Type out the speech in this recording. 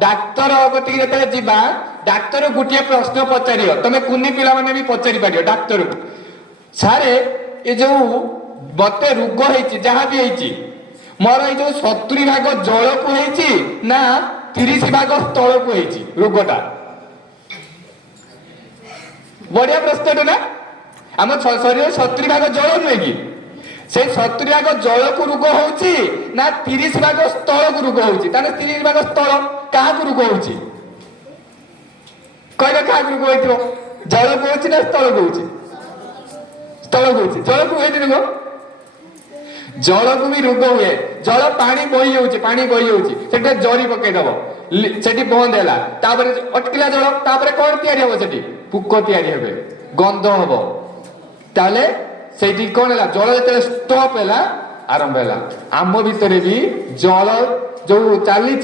doctor कतिक जो जीवा डाक्तर गोटे प्रश्न पचार तुम कुनी पिला मैंने भी पचारि पार डाक्तर को सारे ये जो मत रोग है जहाँ भी है मोर ये 70 भाग जल को है ना 30 भाग स्थल को है रोगटा बढ़िया प्रश्न ना आम शरीर 70 भाग जल नुहे कि से 70 भाग जल को रोग हो ना 30 भाग स्थल को रोग हो 30 भाग स्थल क्या रोग हो कहले क्या रोग हो जल को हो ना स्थल को हो स्थल को हो जल को हुए रोग जल को भी रोग हुए जल पानी बही जाऊँ पानी बही जाऊँ जरी पकईदब से बंद है अटकिला जल कौन या पुक या गंध हम ताले से कौन है जल जो स्टॉप है आरंभ है आम भितर भी जल जो चली